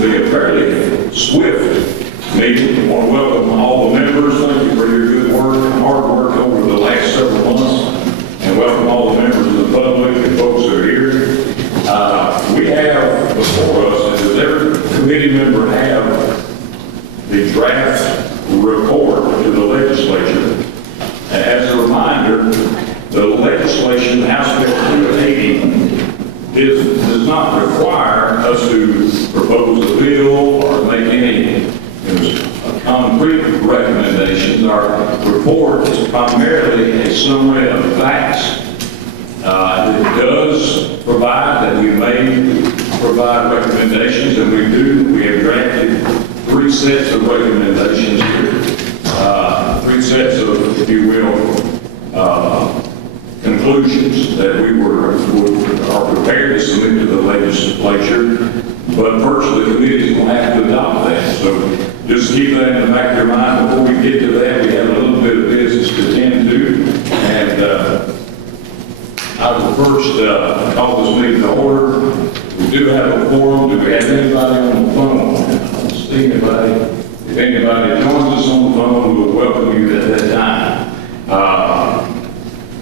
to be a fairly swift meeting. I want to welcome all the members. Thank you for your good work and hard work over the last several months. And welcome all the members of the public and folks that are here. We have before us, does every committee member have the draft report to the legislature? As a reminder, the legislation, House Bill 280, does not require us to propose a bill or make any concrete recommendations. Our report is primarily a summary of facts. It does provide that we may provide recommendations, and we do. We have drafted 3 sets of recommendations here. 3 sets of, if you will, conclusions that we are prepared to submit to the legislature, but first the committees will have to adopt that. So just keep that in the back of your mind. Before we get to that, we have a little bit of business to attend to, and I will first call this meeting to order. We do have a quorum. Do we have anybody on the phone? I don't see anybody. If anybody joins us on the phone, we will welcome you at that time.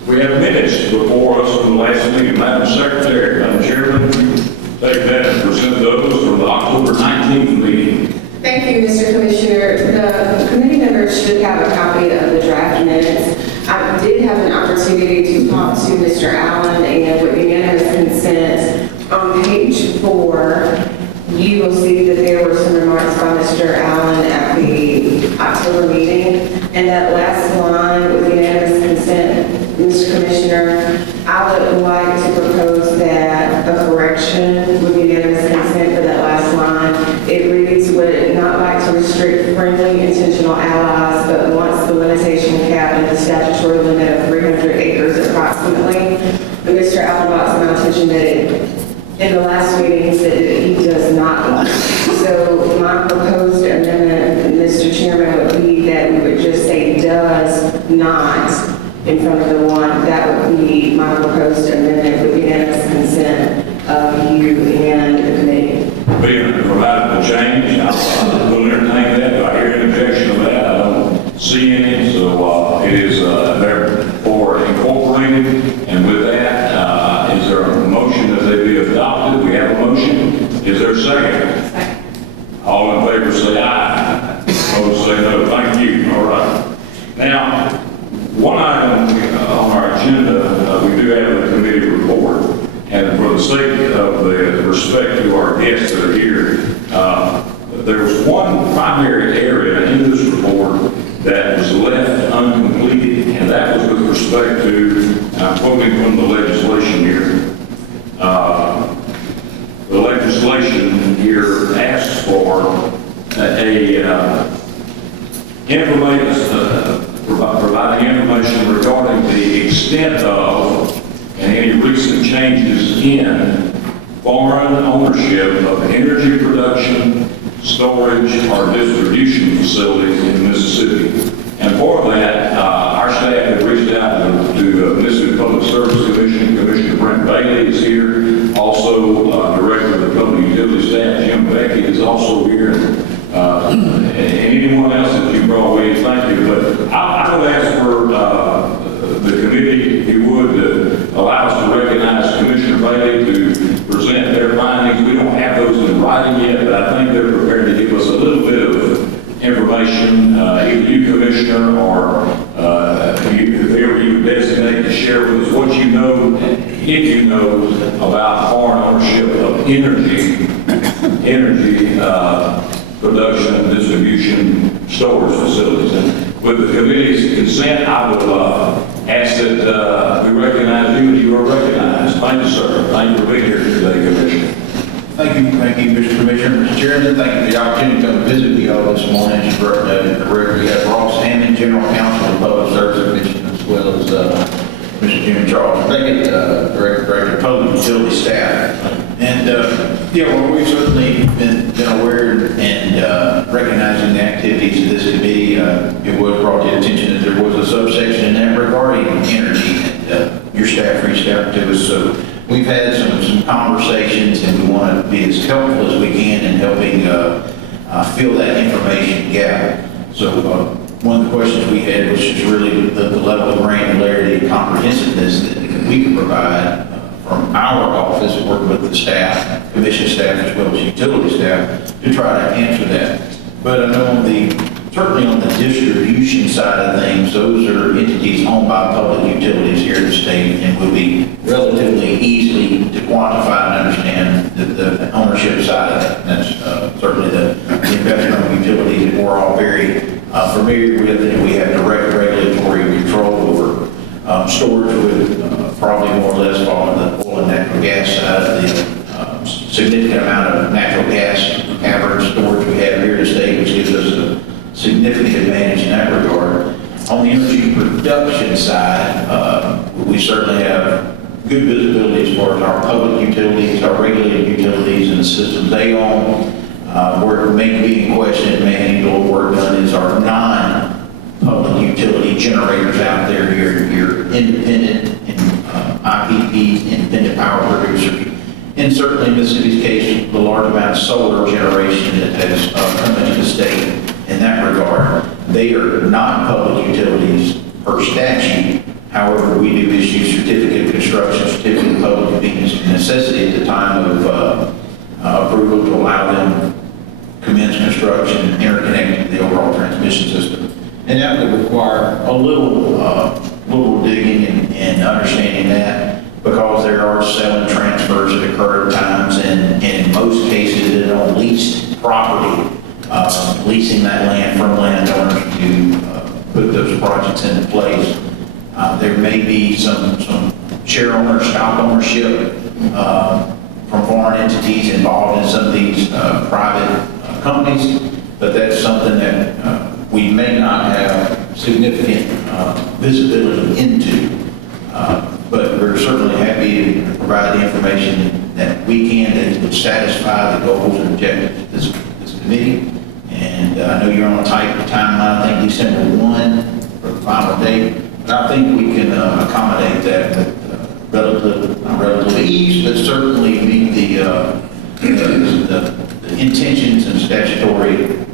We have minutes before us from the last meeting. Madam Secretary, Madam Chairman, take that and present those from the October 19th meeting. Thank you, Mr. Commissioner. The committee members should have a copy of the draft minutes. I did have an opportunity to talk to Mr. Allen, and with unanimous consent, on page 4, you will see that there were some remarks by Mr. Allen at the October meeting, and that last line with unanimous consent, Mr. Commissioner, I would like to propose that a correction with unanimous consent for that last line. It reads, would not like to restrict friendly intentional allies, but wants the limitation cap at the statutory limit of 300 acres approximately. But Mr. Allen brought to my attention that in the last meeting, he said that he does not want. So my proposed amendment, Mr. Chairman, would be that we would just say does not in front of the one. That would be my proposed amendment with unanimous consent of you and the committee. Being a grammatical change, I will entertain that. Do I hear an objection to that? I don't see any, so it is therefore incorporated. And with that, is there a motion that they be adopted? We have a motion. Is there a second? Second. All in favor say aye. Opposed say no. Thank you. All right. Now, one item on our agenda, we do have a committee report, and for the sake of the respect to our guests that are here, there was one primary area in this report that was left uncompleted, and that was with respect to, I'm quoting from the legislation here, the legislation here asks for providing information regarding the extent of and any recent changes in foreign ownership of energy production, storage, or distribution facilities in Mississippi. And for that, our staff have reached out to Mississippi Public Service Commission. Commissioner Brent Bailey is here. Also, Director of the Public Utility Staff, Jim Beckey, is also here. And anyone else that you brought with, thank you. But I would ask for the committee, if you would, allow us to recognize Commissioner Bailey to present their findings. We don't have those in writing yet, but I think they're prepared to give us a little bit of information, either you, Commissioner, or whoever you designate to share with us what you know, if you know, about foreign ownership of energy production, distribution, storage facilities. And with the committee's consent, I will ask that we recognize you and you are recognized. Thank you, sir. Thank you for being here today, Commissioner. Thank you, Mr. Commissioner. Mr. Chairman, thank you for the opportunity to come visit with you all this morning. As you correct, we have Ross Hammond, General Counsel of the Public Service Commission, as well as Mr. Jimmy Charles Beckett, Director of Public Utility Staff. And, well, we've certainly been aware and recognizing the activities of this committee. It was brought to attention that there was a subsection in that regarding energy, and your staff reached out to us. So we've had some conversations, and we want to be as helpful as we can in helping fill that information gap. So one of the questions we had was just really the level of granularity and comprehensiveness that we can provide from our office, working with the staff, commission staff, as well as utility staff, to try to answer that. But I know certainly on the distribution side of things, those are entities owned by public utilities here in the state and would be relatively easily to quantify and understand the ownership side of that. And that's certainly the investment utilities that we're all very familiar with, and we have direct regulatory control over. Storage would probably more or less fall on the oil and natural gas side of the significant amount of natural gas cavern storage we have here in the state, which gives us a significant advantage in that regard. On the energy production side, we certainly have good visibility as far as our public utilities, our regulated utilities, and the systems they own. Where it may be in question, may need a little work done, is our non-public utility generators out there, your independent and IPPs, independent power producers. And certainly in Mississippi's case, the large amount of solar generation that has come into the state in that regard. They are not public utilities per statute. However, we do issue certificate of construction, certificate of public convenience and necessity at the time of approval to allow them to commence construction and interconnect the overall transmission system. And that would require a little digging and understanding that, because there are sell and transfers that occur at times, and in most cases, it's on leased property, leasing that land from landowners to put those projects into place. There may be some share owner, stock ownership from foreign entities involved in some of these private companies, but that's something that we may not have significant visibility into. But we're certainly happy to provide the information that we can that would satisfy the goals and objectives of this committee. And I know you're on a tight timeline, I think December 1 for the final date. But I think we can accommodate that with not relative ease, but certainly meet the intentions and statutory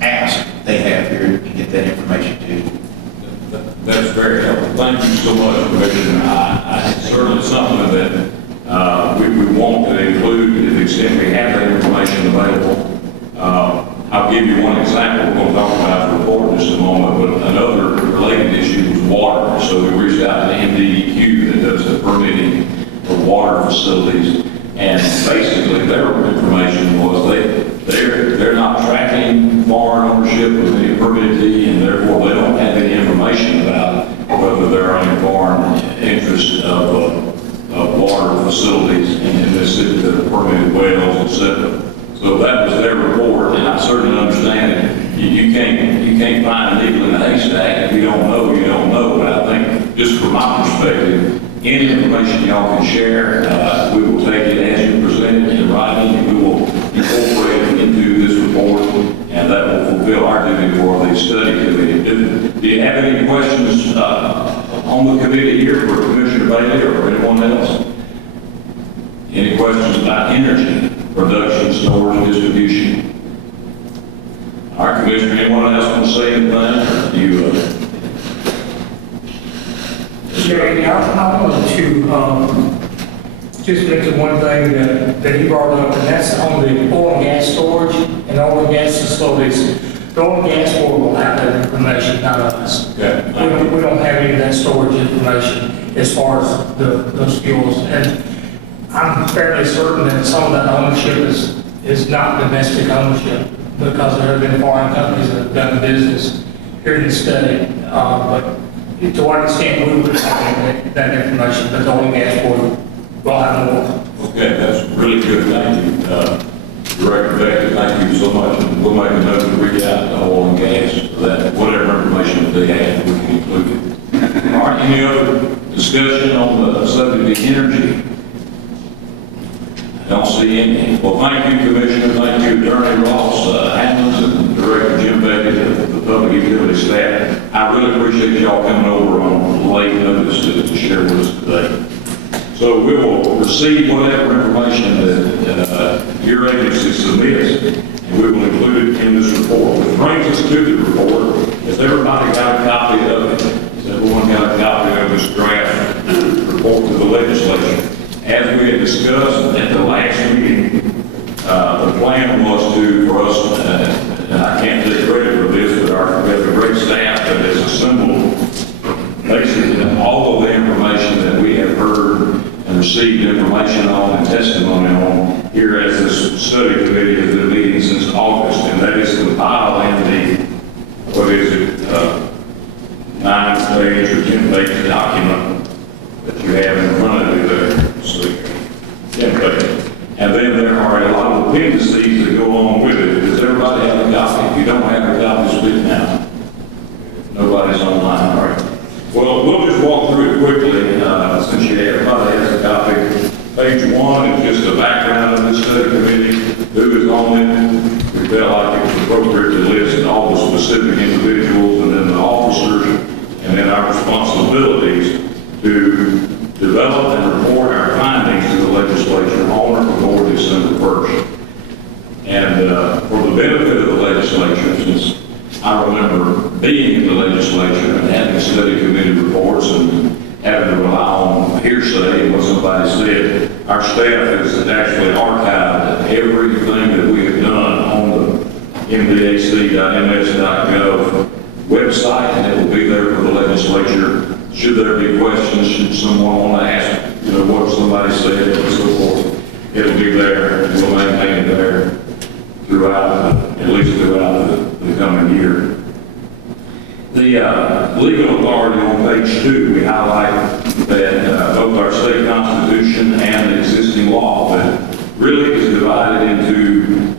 ask they have here to get that information to you. That's very helpful. Thank you so much, Commissioner. Certainly something that we want to include to the extent we have that information available. I'll give you one example. We're going to talk about the report in just a moment, but another related issue was water. So we reached out to MDEQ that does the permitting for water facilities, and basically their information was they're not tracking foreign ownership of any permittee, and therefore they don't have any information about whether there are any foreign interests of water facilities in Mississippi that are permitted wells, etc. So that was their report, and I certainly understand it. You can't find a needle in a haystack. If you don't know, you don't know. But I think, just from my perspective, any information y'all can share, we will take it as you present it in writing, and we will incorporate it into this report, and that will fulfill our duty for the study committee. Do you have any questions on the committee here for Commissioner Bailey or for anyone else? Any questions about energy, production, storage, distribution? All right, Commissioner, anyone else want to say anything? Jerry, I wanted to just mention one thing that you brought up, and that's on the oil and gas storage and oil and gas facilities. The oil and gas board will have that information, not us. Okay. We don't have any of that storage information as far as those fuels. And I'm fairly certain that some of that ownership is not domestic ownership, because there have been foreign companies that have done business here in the state. But to what extent we would have that information, but the oil and gas board will have more. Okay, that's really good. Thank you. Director Beckett, thank you so much. And we'll make a note to reach out to oil and gas for that, whatever information they have, we can include it. All right, any other discussion on the subject of energy? I don't see any. Well, thank you, Commissioner. Thank you, Attorney Ross Hammonds, and Director Jim Beckett of the Public Utility Staff. I really appreciate y'all coming over on late notice to share with us today. So we will receive whatever information that you your agency submits, and we will include it in this report. Which brings us to the report. Has everybody got a copy of it? Has everyone got a copy of this draft report to the legislature? As we had discussed at the last meeting, the plan was for us, and I can't take credit for this, but we have a great staff that has assembled basically all of the information that we have heard and received information on and testimony on here as this study committee has been meeting since August, and that is compiled in the, 9-page or 10-page document that you have in front of you there. So, 10 pages. And then there are a lot of appendices that go along with it. Does everybody have a copy? If you don't have a copy, speak now. Nobody's online, all right. Well, we'll just walk through it quickly, since everybody has a copy. Page 1 is just a background of the study committee, who is on it. We felt like it was appropriate to list all the specific individuals and then the officers, and then our responsibilities to develop and report our findings to the legislature on or before December 1st. And for the benefit of the legislature, since I remember being in the legislature and having study committee reports and having to rely on hearsay and what somebody said, our staff has actually archived everything that we have done on the mdac.ms.gov website, and it will be there for the legislature. Should there be questions, should someone want to ask, what somebody said and so forth, it'll be there. We'll maintain it there throughout, at least throughout the coming year. The legal authority on page 2, we highlight that both our state constitution and the existing law that really is divided into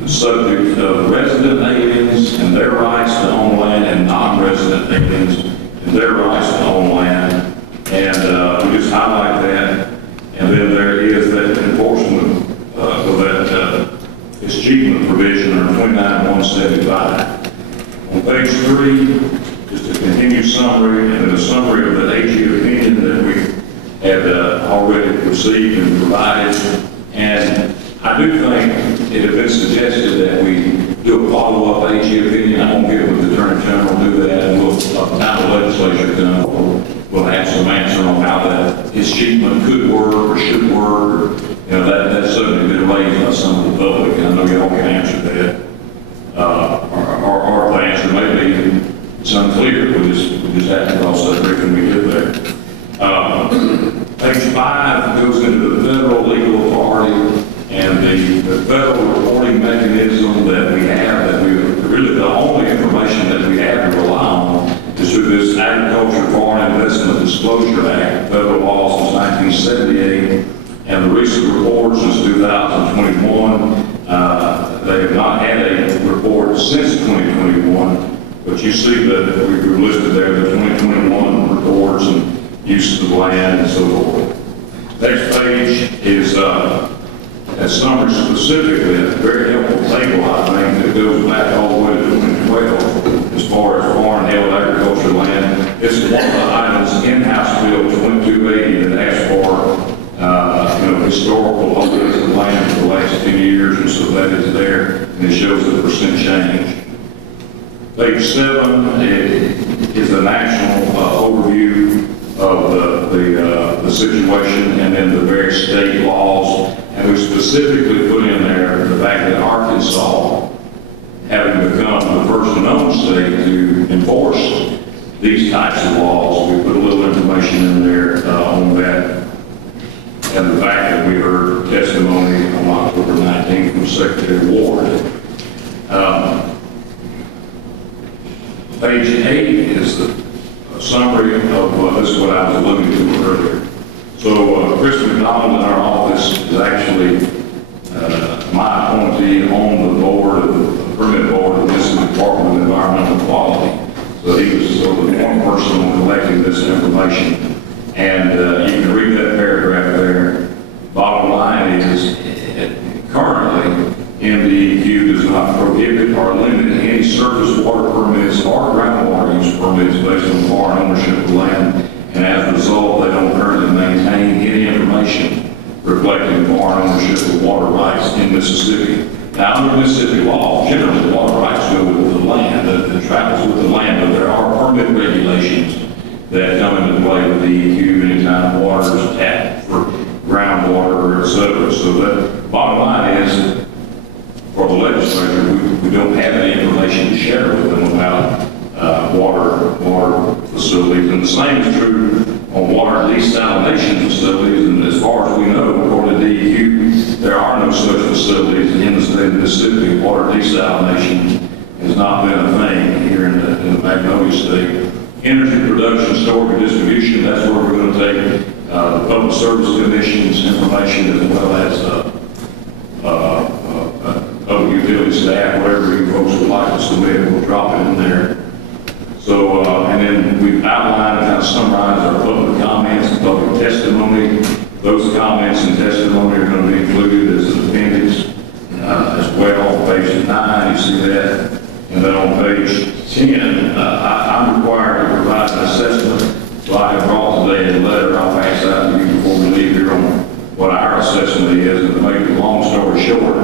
the subject of resident aliens and their rights to own land and non-resident aliens and their rights to own land. And we just highlight that. And then there is that enforcement of that achievement provision, or 29175. On page 3, just a continued summary, and then a summary of the AG opinion that we had already received and provided. And I do think it had been suggested that we do a follow-up AG opinion. I'm going to get with the Attorney General, do that, and we'll, by the time the legislature comes, we'll have some answer on how that achievement could work or should work. That's certainly been raised by some of the public, and I know y'all can answer that. Or the answer may be it's unclear. We just have to cross that bridge when we get there. Page 5 goes into the federal legal authority and the federal reporting mechanism that we have, that we really the only information that we have to rely on is through this Agriculture Foreign Investment Disclosure Act, federal law since 1978, and the recent report since 2021. They have not had a report since 2021, but you see that we were listed there, the 2021 reports and uses of land and so forth. Next page is a summary specifically, a very helpful table, I think, that goes back all the way to 2012 as far as foreign held agriculture land. It's one of the items in House Bill 2280 that asks for historical holdings of land for the last 10 years, and so that is there, and it shows the percent change. Page 7 is a national overview of the situation and then the various state laws, and we specifically put in there the fact that Arkansas, having become the first known state to enforce these types of laws, we put a little information in there on that. And the fact that we heard testimony on October 19th from Secretary Ward. Page 8 is the summary of this is what I was alluding to earlier. So Chris McDonald in our office is actually my appointee on the board, the permit board of this Department of Environmental Quality. So he was sort of one person on collecting this information. And you can read that paragraph there. Bottom line is, currently, MDEQ does not prohibit or limit any surface water permits or groundwater use permits based on foreign ownership of land, and as a result, they don't currently maintain any information reflecting foreign ownership of water rights in Mississippi. Now, under Mississippi law, generally water rights go with the land, that travels with the land, but there are permit regulations that come into play with DEQ anytime water is tapped for groundwater, et cetera. So the bottom line is, for the legislature, we don't have any information to share with them about water facilities. And the same is true on water desalination facilities. And as far as we know, according to DEQ, there are no such facilities in the state of Mississippi. Water desalination has not been a thing here in the Magnolia State. Energy production, storage, and distribution, that's where we're going to take the Public Service Commission's information as well as public utility staff, whatever you folks would like to submit, we'll drop it in there. So, and then we've outlined and kind of summarized our public comments and public testimony. Those comments and testimony are going to be included as an appendix as well. Page 9, you see that. And then on page 10, I'm required to provide an assessment. So I have brought today a letter I'll pass out to you before we leave here on what our assessment is. And to make a long story short,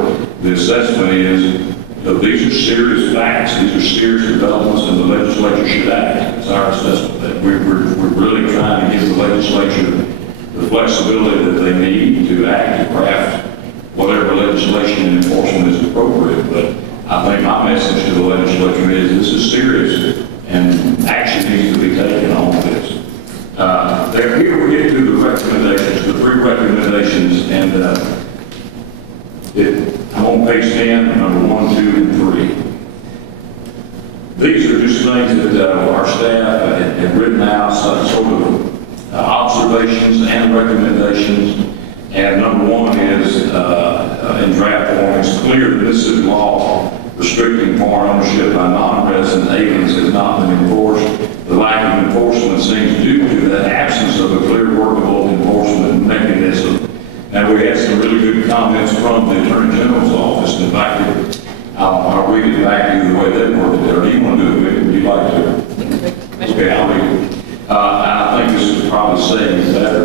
the assessment is that these are serious facts, these are serious developments, and the legislature should act. It's our assessment that we're really trying to give the legislature the flexibility that they need to act to craft whatever legislation and enforcement is appropriate. But I think my message to the legislature is this is serious and action needs to be taken on this. Here we get to the recommendations, the 3 recommendations, and I'm on page 10, number 1, 2, and 3. These are just things that our staff had written out, sort of observations and recommendations. And number 1 is, in draft form, it's clear that Mississippi law restricting foreign ownership by non-resident aliens has not been enforced. The lack of enforcement seems due to the absence of a clear workable enforcement mechanism. Now, we had some really good comments from the Attorney General's office. In fact, I'll read it back to you the way they worked it there. Do you want to do it? Would you like to? Okay, I'll read it. I think this is probably saying it better.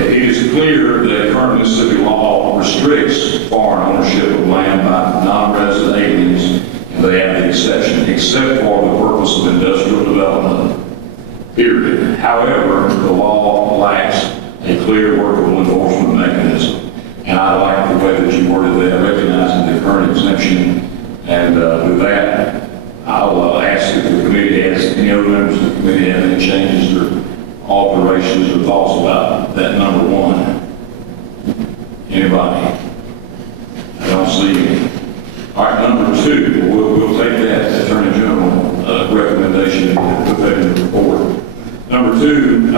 It is clear that current Mississippi law restricts foreign ownership of land by non-resident aliens, and they have the exception, except for the purpose of industrial development, period. However, the law lacks a clear workable enforcement mechanism. And I like the way that you worded that, recognizing the current exemption. And with that, I'll ask if the committee has, any other members of the committee have any changes or alterations or thoughts about that number 1. Anybody? I don't see any. All right, number 2, we'll take that Attorney General recommendation and put that in the report. Number 2,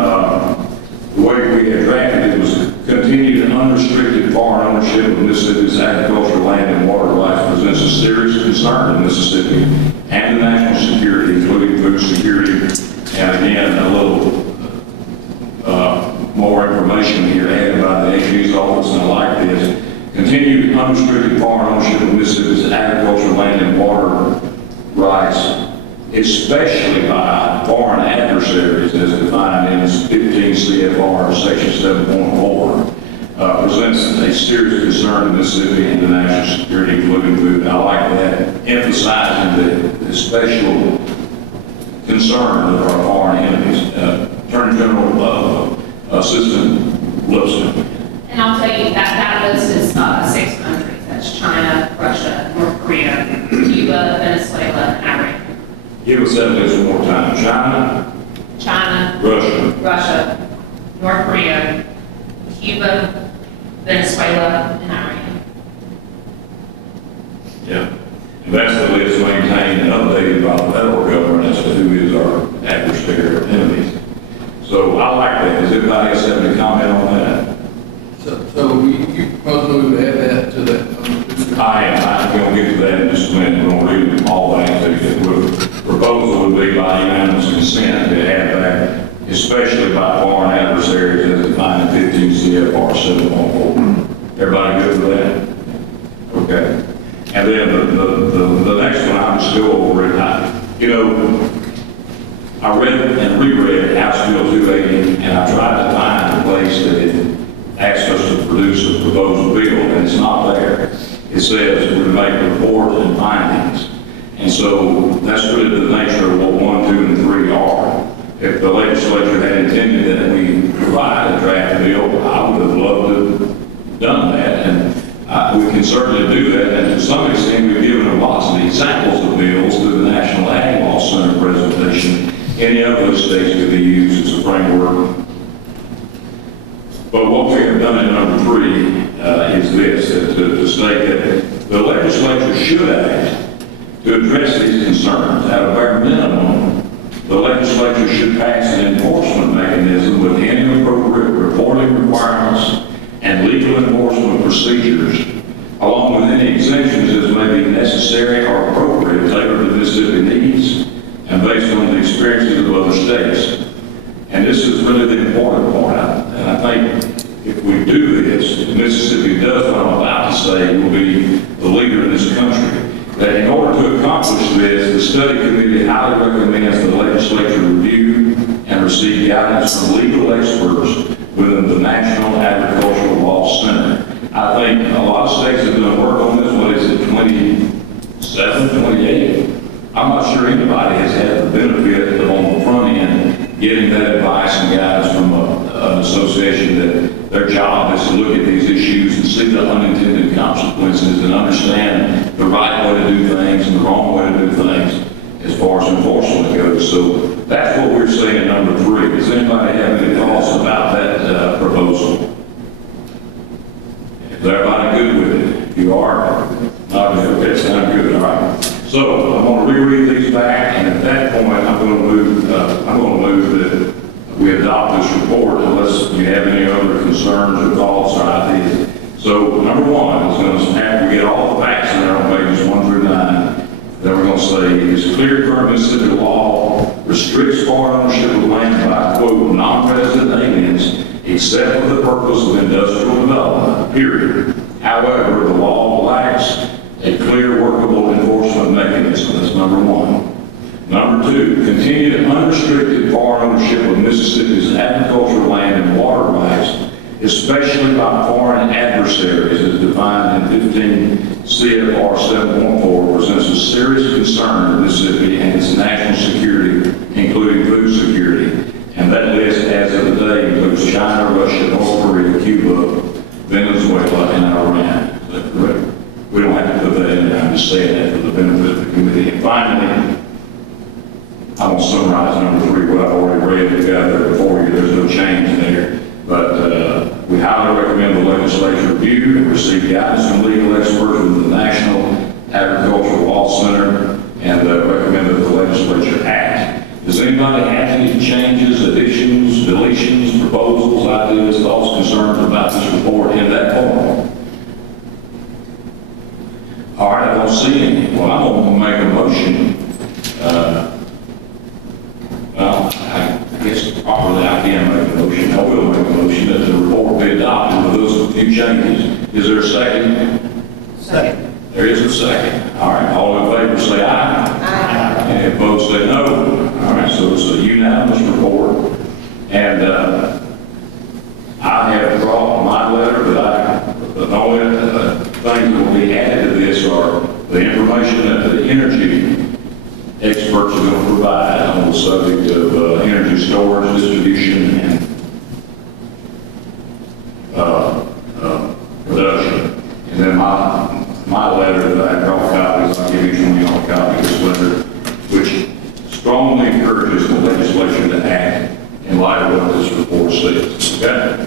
the way we had drafted it was continued unrestricted foreign ownership of Mississippi's agricultural land and water rights presents a serious concern in Mississippi and the national security, including food security. And again, a little more information here added by the AG's office, and I like this. Continued unrestricted foreign ownership of Mississippi's agricultural land and water rights, especially by foreign adversaries as defined in 15 CFR section 7.4, presents a serious concern to Mississippi and the national security, including food. I like that, emphasizing the special concern of our foreign enemies. Attorney General Assistant Lipson. And I'll tell you that list is 6 countries. That's China, Russia, North Korea, Cuba, Venezuela, and Iran. Give us that list one more time. China, Russia, North Korea, Cuba, Venezuela, and Iran. Yeah. And that's the list maintained and updated by the federal government as to who is our adversary or enemies. So I like that. Does anybody else have any comment on that? So you propose to add that to that? I'm going to get to that in just a minute. We're going to read all that. The proposal would be by unanimous consent to add that, especially by foreign adversaries as defined in 15 CFR 7.4. Everybody good with that? Okay. And then the next one, I'll just go over it. I read and reread House Bill 280, and I tried to find a place that it asked us to produce a proposed bill, and it's not there. It says we're to make reports and findings. And so that's really the nature of what 1, 2, and 3 are. If the legislature had intended that we provide a draft bill, I would have loved to have done that. And we can certainly do that. And to some extent, we've given them lots of examples of bills through the National Ag Law Center presentation. Any of those states could be used as a framework. But what we have done in number 3 is this, to state that the legislature should act to address these concerns. At a bare minimum, the legislature should pass an enforcement mechanism with any appropriate reporting requirements and legal enforcement procedures, along with any exemptions as may be necessary or appropriate tailored to Mississippi needs and based on the experiences of other states. And this is really the important point. And I think if we do this, Mississippi does what I'm about to say will be the leader in this country. That in order to accomplish this, the study committee highly recommends the legislature review and receive guidance from legal experts within the National Agricultural Law Center. I think a lot of states have done work on this. What is it, 27, 28? I'm not sure anybody has had the benefit of on the front end getting that advice and guidance from an association that their job is to look at these issues and see the unintended consequences and understand the right way to do things and the wrong way to do things as far as enforcement goes. So that's what we're saying in number 3. Does anybody have any thoughts about that proposal? Is everybody good with it? If you are, okay, sound good, all right. So I'm going to reread these back, and at that point, I'm going to move that we adopt this report unless you have any other concerns or thoughts or ideas. So number 1 is going to have to get all the facts in there on pages 1 through 9. Then we're going to say, it is clear current Mississippi law restricts foreign ownership of land by, quote, non-resident aliens except for the purpose of industrial development, period. However, the law lacks a clear workable enforcement mechanism. That's number 1. Number 2, continued unrestricted foreign ownership of Mississippi's agricultural land and water rights, especially by foreign adversaries, as defined in 15 CFR 7.4, presents a serious concern to Mississippi and its national security, including food security. And that list, as of today, includes China, Russia, North Korea, Cuba, Venezuela, and Iran. Is that correct? We don't have to put that in there. I'm just saying that for the benefit of the committee. And finally, I'm going to summarize number 3, what I've already read together before you. There's no change there. But we highly recommend the legislature review and receive guidance from legal experts from the National Agricultural Law Center and recommend that the legislature act. Does anybody have any changes, additions, deletions, proposals, ideas, thoughts, concerns about this report in that form? All right, I don't see any. Well, I'm going to make a motion. I guess properly I can make a motion. I will make a motion that the report be adopted with those few changes. Is there a second? Second. There is a second. All right, all in favor say aye. Aye. Any opposed say no. All right, so it's a unanimous report. And I have brought my letter, but the only things that will be added to this are the information that the energy experts are going to provide on the subject of energy storage, distribution, and production. And then my letter that I draw copies, I'll give each one of y'all a copy of this letter, which strongly encourages the legislature to act in light of what this report says. Okay?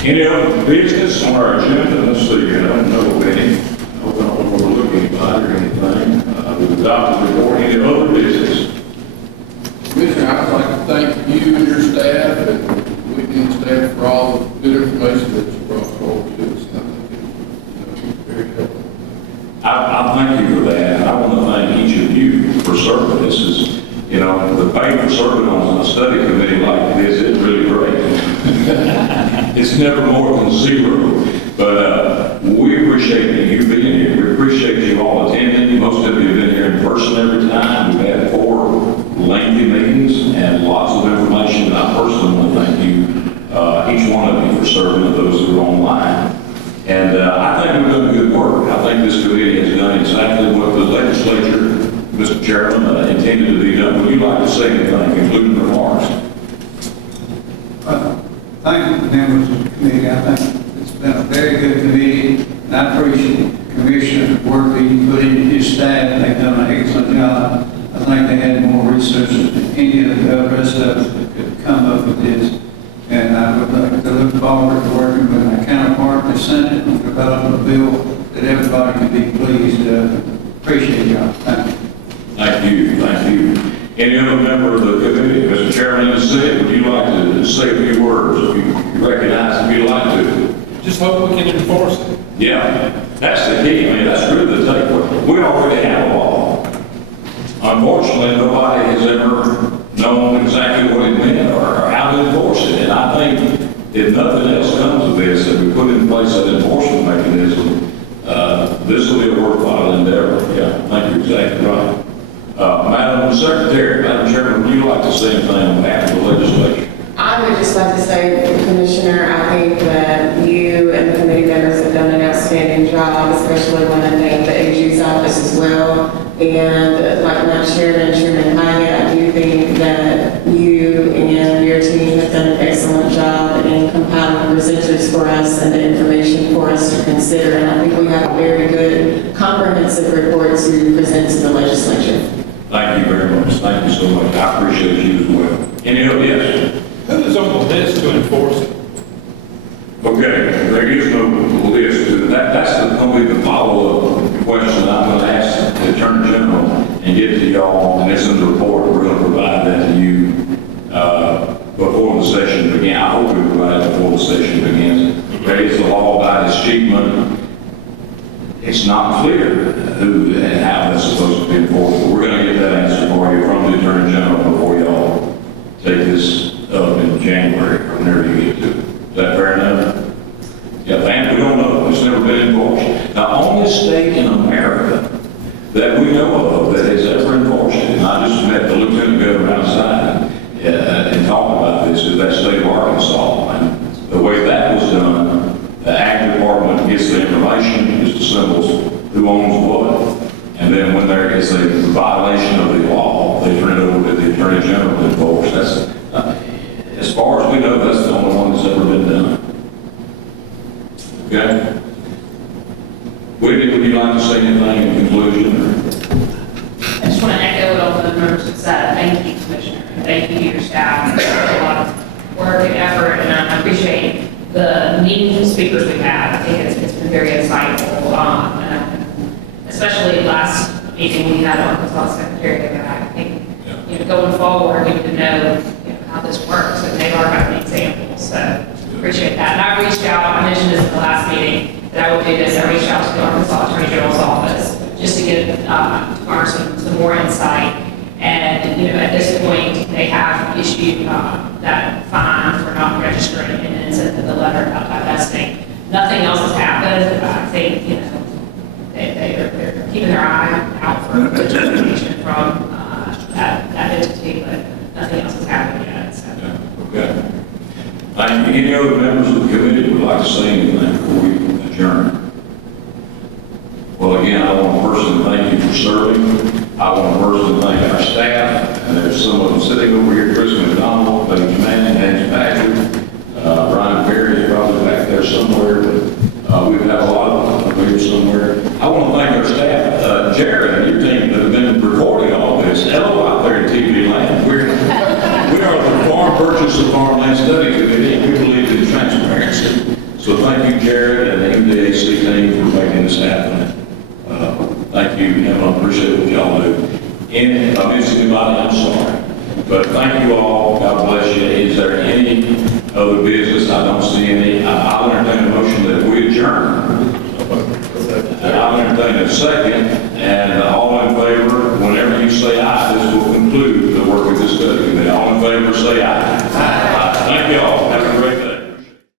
Any other business on our agenda? Let's see, I don't know of any. I hope I don't overlook anybody or anything. We've adopted the report. Any other business? Commissioner, I'd like to thank you and your staff and Whitney staff for all the good information that you brought forward to us. I think it's very helpful. I thank you for that. I want to thank each of you for serving. This is, the pay for serving on a study committee like this is really great. It's never more than 0. But we appreciate you being here. We appreciate you all attending. Most of you have been here in person every time. We've had 4 lengthy meetings and lots of information. I personally want to thank you, each one of you, for think we've done good work. I think this committee has done exactly what the legislature, Mr. Chairman, intended to be done. Would you like to say anything, including remarks? Thank you, members of the committee. I think it's been a very good committee, and I appreciate the commissioner's work that he put into his staff. They've done an excellent job. I think they had more resources than any of the rest of us that could come up with this. And I would like to look forward to working with my counterpart in the Senate and developing a bill that everybody can be pleased with. Appreciate y'all. Thank you. Thank you, thank you. Any other member of the committee? Mr. Chairman, as said, would you like to say a few words? You recognize if you'd like to. Just hope we can enforce it. Yeah, that's the key. I mean, that's really the takeaway. We already have a law. Unfortunately, nobody has ever known exactly what it meant or how to enforce it. And I think if nothing else comes of this, that we put in place an enforcement mechanism, this will be a worthwhile endeavor. Yeah, thank you, exactly right. Madam Secretary, Madam Chairman, would you like to say anything on behalf of the legislature? I would just like to say, Commissioner, I think that you and the committee members have done an outstanding job, especially when I thank the AG's office as well. And like my Chairman, Chairman Hyatt, I do think that you and your team have done an excellent job in compiling presenters for us and the information for us to consider. And I think we have a very good comprehensive report to present to the legislature. Thank you very much. Thank you so much. I appreciate you as well. Any other, yes? Who is on the list to enforce it? Okay, there is no list. That's going to be the follow-up question I'm going to ask the Attorney General and get to y'all, and it's in the report. We're going to provide that to you before the session begins. I hope we provide it before the session begins. There is the law about escheatment. It's not clear who and how that's supposed to be enforced, but we're going to get that answer for you from the Attorney General before y'all take this up in January or whenever you get to it. Is that fair enough? Yeah, and we don't know. It's never been enforced. The only state in America that we know of that has ever enforced it, and I just met the lieutenant governor outside and talked about this, is that state of Arkansas. And the way that was done, the Ag Department gets the information, just assembles who owns what, and then when there is a violation of the law, they turn it over to the Attorney General to enforce. That's, as far as we know, that's the only one that's ever been done. Okay? Whitney, would you like to say anything in conclusion? I just want to echo what all the members have said. Thank you, Commissioner. And thank you to your staff. It's a lot of work and effort, and I appreciate the meaningful speakers we've had. I think it's been very insightful. And especially last meeting we had Arkansas Secretary of Ag. I think going forward, we need to know, how this works, and they are an example. So appreciate that. And I reached out. I mentioned this at the last meeting that I would do this. I reached out to the Arkansas Attorney General's office just to get garner some more insight. And at this point, they have issued that fine for not registering and then sent the letter about divesting. Nothing else has happened. I think they're keeping their eye out for information from that entity, but nothing else has happened yet. So. Okay. Thank you. Any other members of the committee would like to say anything before we adjourn? Well, again, I want to personally thank you for serving. I want to personally thank our staff, and there's some of them sitting over here, Chris McDonald, Paige Manning, James Patrick, Brian Perry is probably back there somewhere, but we have a lot of them here somewhere. I want to thank our staff, Jared and your team that have been recording all this. Hello out there in TV land. We are the Farm Purchase and Farmland Study Committee, and we believe in transparency. So thank you, Jared, and the MDAC team for making this happen. Thank you, and I appreciate what y'all do. And if I miss anybody, I'm sorry. But thank you all. God bless you. Is there any other business? I don't see any. I'll entertain a motion that we adjourn. I'll entertain a second. And all in favor, whenever you say aye, this will conclude the work of this study committee. All in favor, say aye.